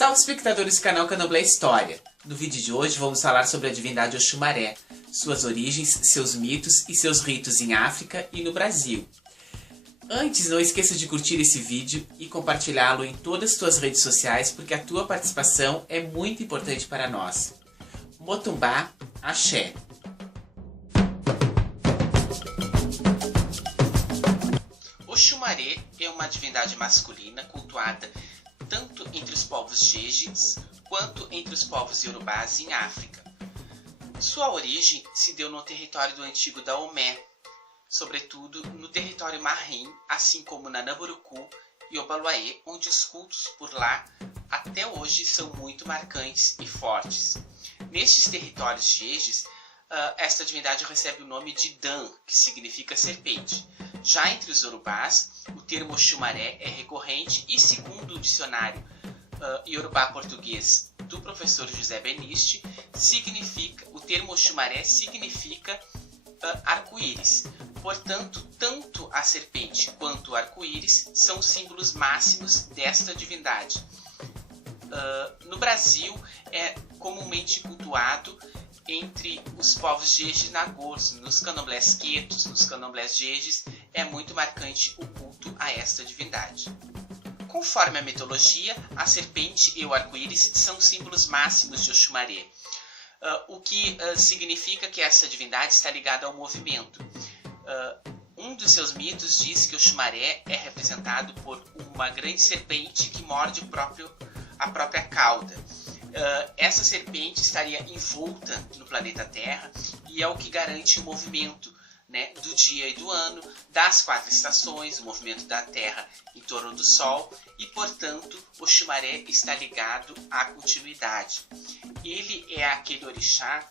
Salve, espectadores do canal Candomblé História! No vídeo de hoje vamos falar sobre a divindade Oxumaré, suas origens, seus mitos e seus ritos em África e no Brasil. Antes, não esqueça de curtir esse vídeo e compartilhá-lo em todas as suas redes sociais, porque a tua participação é muito importante para nós. Motumbá, Axé. Oxumaré é uma divindade masculina cultuada tanto entre os povos Jejes quanto entre os povos Yorubás em África. Sua origem se deu no território do antigo Daomé, sobretudo no território Marim, assim como na Namburucu e Obaloaiê, onde os cultos por lá até hoje são muito marcantes e fortes. Nestes territórios Jejes, esta divindade recebe o nome de Dan, que significa serpente. Já entre os Yorubás, o termo Oxumaré é recorrente e, segundo o dicionário Yorubá português do professor José Beniste, o termo Oxumaré significa arco-íris. Portanto, tanto a serpente quanto o arco-íris são símbolos máximos desta divindade. No Brasil, é comumente cultuado entre os povos Jejes e Nagôs, nos candomblés quetos, nos candomblés Jejes, é muito marcante o culto a esta divindade. Conforme a mitologia, a serpente e o arco-íris são símbolos máximos de Oxumaré, o que significa que essa divindade está ligada ao movimento. Um dos seus mitos diz que Oxumaré é representado por uma grande serpente que morde a própria cauda. Essa serpente estaria envolta no planeta Terra e é o que garante o movimento, né, do dia e do ano, das 4 estações, o movimento da Terra em torno do Sol e, portanto, Oxumaré está ligado à continuidade. Ele é aquele orixá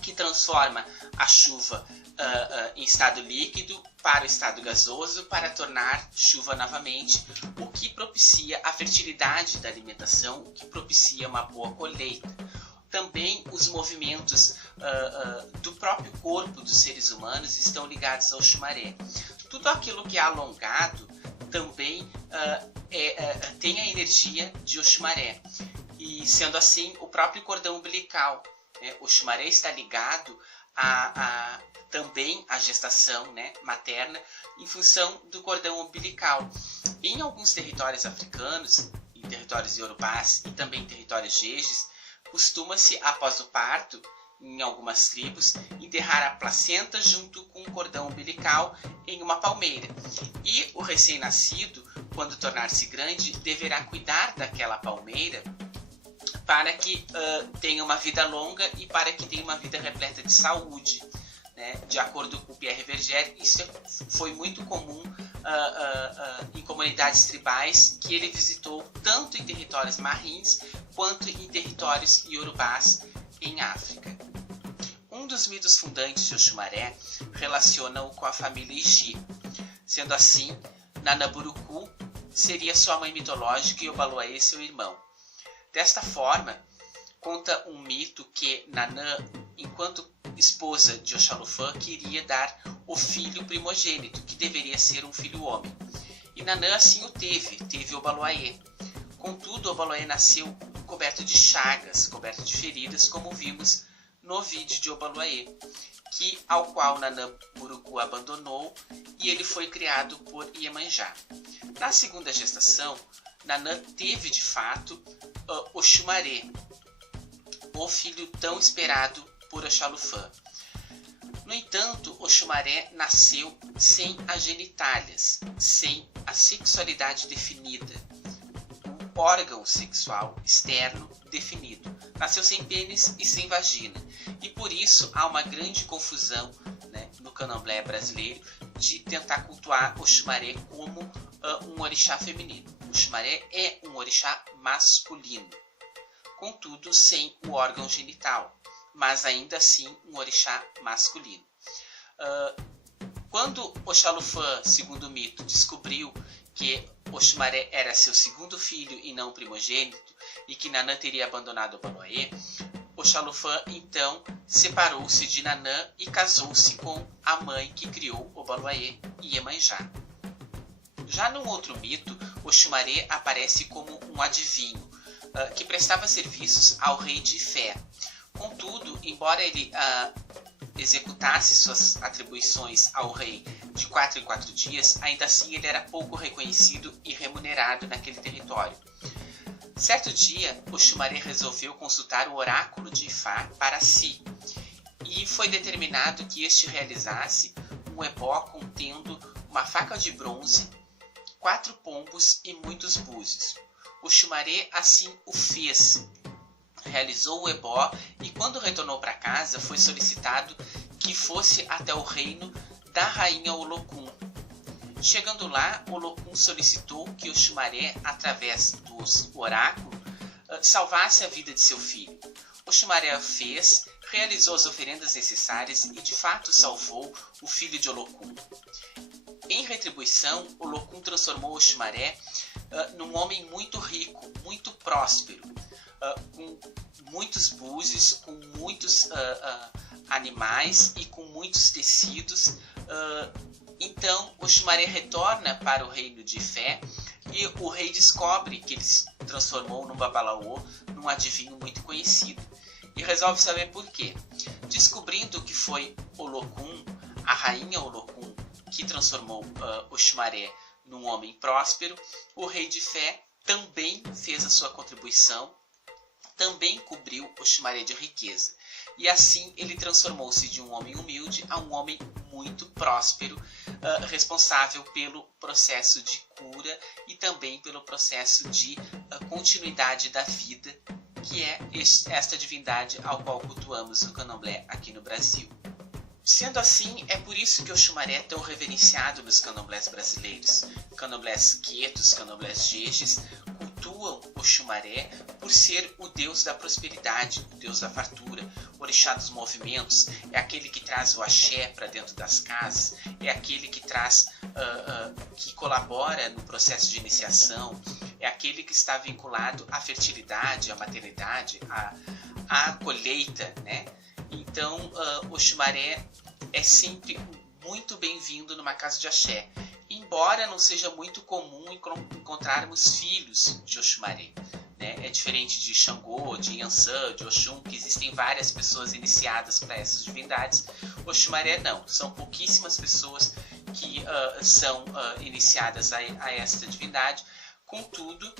que transforma a chuva em estado líquido para o estado gasoso para tornar chuva novamente, o que propicia a fertilidade da alimentação, o que propicia uma boa colheita. Também os movimentos do próprio corpo dos seres humanos estão ligados ao Oxumaré. Tudo aquilo que é alongado também tem a energia de Oxumaré. E sendo assim, o próprio cordão umbilical. Oxumaré está ligado também à gestação, né, materna em função do cordão umbilical. Em alguns territórios africanos, em territórios iorubás e também em territórios jejes, costuma-se, após o parto, em algumas tribos, enterrar a placenta junto com o cordão umbilical em uma palmeira. E o recém-nascido, quando tornar-se grande, deverá cuidar daquela palmeira para que tenha uma vida longa e para que tenha uma vida repleta de saúde. Né? De acordo com Pierre Verger, isso foi muito comum em comunidades tribais que ele visitou tanto em territórios marins quanto em territórios iorubás em África. Um dos mitos fundantes de Oxumaré relaciona-o com a família Ixi. Sendo assim, na Namburucu seria sua mãe mitológica e Obaloaiê seu irmão. Desta forma, conta um mito que Nanã, enquanto esposa de Oxalufã, queria dar o filho primogênito, que deveria ser um filho homem. E Nanã assim o teve Obaloaiê. Contudo, Obaloaiê nasceu coberto de chagas, coberto de feridas, como vimos no vídeo de Obaloaiê, ao qual Nanã Burucu abandonou e ele foi criado por Iemanjá. Na segunda gestação, Nanã teve de fato Oxumaré, o filho tão esperado por Oxalufã. No entanto, Oxumaré nasceu sem as genitálias, sem a sexualidade definida, o órgão sexual externo definido. Nasceu sem pênis e sem vagina. E por isso há uma grande confusão, né, no candomblé brasileiro de tentar cultuar Oxumaré como um orixá feminino. Oxumaré é um orixá masculino, contudo sem o órgão genital, mas ainda assim um orixá masculino. Quando Oxalufã, segundo o mito, descobriu que Oxumaré era seu segundo filho e não primogênito, e que Nanã teria abandonado Obaloaiê, Oxalufã então separou-se de Nanã e casou-se com a mãe que criou Obaloaiê, Iemanjá. Já num outro mito, Oxumaré aparece como um adivinho, que prestava serviços ao rei de Ifé. Contudo, embora ele executasse suas atribuições ao rei de 4 em 4 dias, ainda assim ele era pouco reconhecido e remunerado naquele território. Certo dia, Oxumaré resolveu consultar o oráculo de Ifá para si, e foi determinado que este realizasse um ebó contendo uma faca de bronze, 4 pombos e muitos búzios. Oxumaré assim o fez. Realizou o ebó e quando retornou para casa foi solicitado que fosse até o reino da rainha Olokun. Chegando lá, Olokun solicitou que Oxumaré, através do oráculo, salvasse a vida de seu filho. Oxumaré o fez, realizou as oferendas necessárias e de fato salvou o filho de Olokun. Em retribuição, Olokun transformou Oxumaré num homem muito rico, muito próspero, com muitos búzios, com muitos animais e com muitos tecidos. Então, Oxumaré retorna para o reino de Ifé e o rei descobre que ele se transformou num babalaô, num adivinho muito conhecido. E resolve saber por quê. Descobrindo que foi Olokun, a rainha Olokun, que transformou Oxumaré num homem próspero, o rei de Ifé também fez a sua contribuição, também cobriu Oxumaré de riqueza. E assim ele transformou-se de um homem humilde a um homem muito próspero, responsável pelo processo de cura e também pelo processo de continuidade da vida, que é esta divindade ao qual cultuamos o candomblé aqui no Brasil. Sendo assim, é por isso que Oxumaré é tão reverenciado nos candomblés brasileiros. Candomblés quetos, candomblés jejes, cultuam Oxumaré por ser o deus da prosperidade, o deus da fartura, o orixá dos movimentos, é aquele que traz o axé para dentro das casas, é aquele que traz, que colabora no processo de iniciação, é aquele que está vinculado à fertilidade, à maternidade, à colheita, né? Então, Oxumaré é sempre muito bem-vindo numa casa de axé, embora não seja muito comum encontrarmos filhos de Oxumaré. Né? É diferente de Xangô, de Yansan, de Oxum, que existem várias pessoas iniciadas para essas divindades. Oxumaré não, são pouquíssimas pessoas que são iniciadas a esta divindade. Contudo,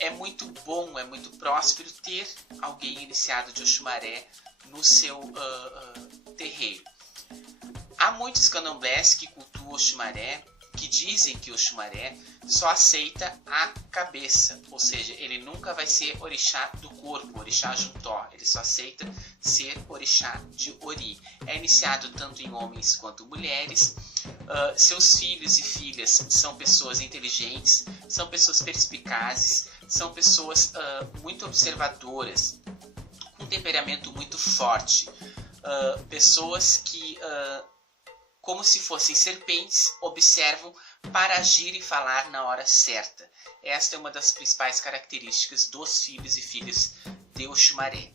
é muito bom, é muito próspero ter alguém iniciado de Oxumaré no seu terreiro. Há muitos candomblés que cultuam Oxumaré, que dizem que Oxumaré só aceita a cabeça, ou seja, ele nunca vai ser orixá do corpo, orixá jutó, ele só aceita ser orixá de ori. É iniciado tanto em homens quanto mulheres. Seus filhos e filhas são pessoas inteligentes, são pessoas perspicazes, são pessoas muito observadoras, com um temperamento muito forte, pessoas que, como se fossem serpentes, observam para agir e falar na hora certa. Esta é uma das principais características dos filhos e filhas de Oxumaré.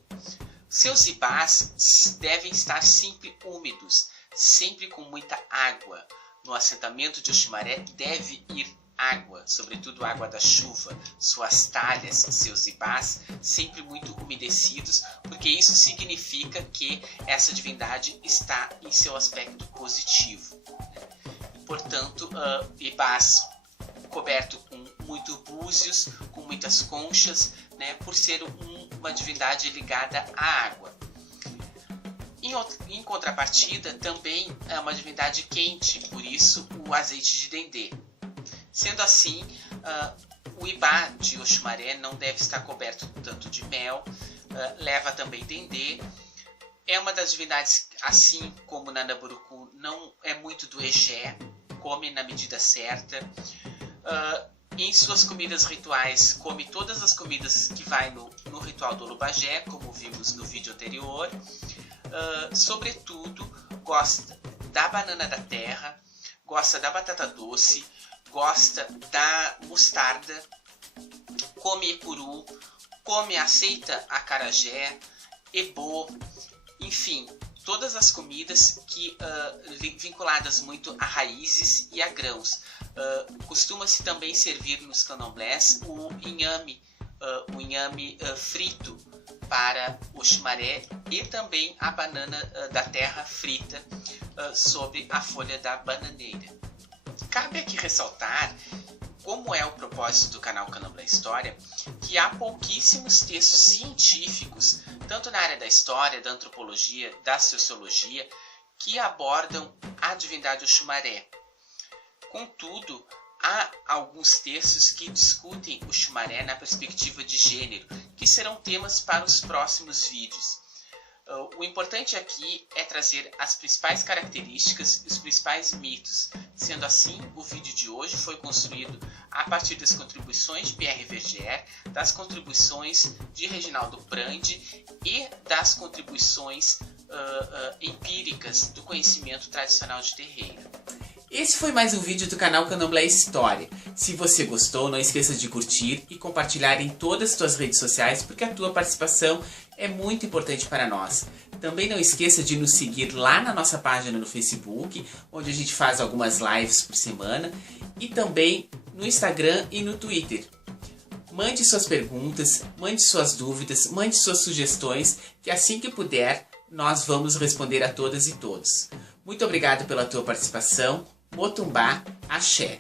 Seus ibás devem estar sempre úmidos, sempre com muita água. No assentamento de Oxumaré deve ir água, sobretudo água da chuva, suas talhas, seus ibás, sempre muito umedecidos, porque isso significa que essa divindade está em seu aspecto positivo. Portanto, ibás coberto com muito búzios, com muitas conchas, né, por ser uma divindade ligada à água. Em contrapartida, também é uma divindade quente, por isso o azeite de dendê. Sendo assim, o ibá de Oxumaré não deve estar coberto tanto de mel, leva também dendê. É uma das divindades, assim como Nandaburucu, não é muito do egé, come na medida certa. Em suas comidas rituais, come todas as comidas que vai no ritual do Olobagé, como vimos no vídeo anterior. Sobretudo, gosta da banana da terra, gosta da batata doce, gosta da mostarda, come ecuru, aceita acarajé, ebô, enfim, todas as comidas que vinculadas muito a raízes e a grãos. Costuma-se também servir nos candomblés o inhame o inhame frito para o chumaré e também a banana da terra frita sobre a folha da bananeira. Cabe aqui ressaltar, como é o propósito do canal Candomblé História, que há pouquíssimos textos científicos, tanto na área da história, da antropologia, da sociologia, que abordam a divindade Oxumaré. Contudo, há alguns textos que discutem o Xumaré na perspectiva de gênero, que serão temas para os próximos vídeos. O importante aqui é trazer as principais características e os principais mitos. Sendo assim, o vídeo de hoje foi construído a partir das contribuições de Pierre Verger, das contribuições de Reginaldo Prandi e das contribuições empíricas do conhecimento tradicional de terreiro. Esse foi mais um vídeo do canal Candomblé História. Se você gostou, não esqueça de curtir e compartilhar em todas as suas redes sociais, porque a tua participação é muito importante para nós. Também não esqueça de nos seguir lá na nossa página no Facebook, onde a gente faz algumas lives por semana, e também no Instagram e no Twitter. Mande suas perguntas, mande suas dúvidas, mande suas sugestões, que assim que puder, nós vamos responder a todas e todos. Muito obrigado pela tua participação. Motumbá, axé.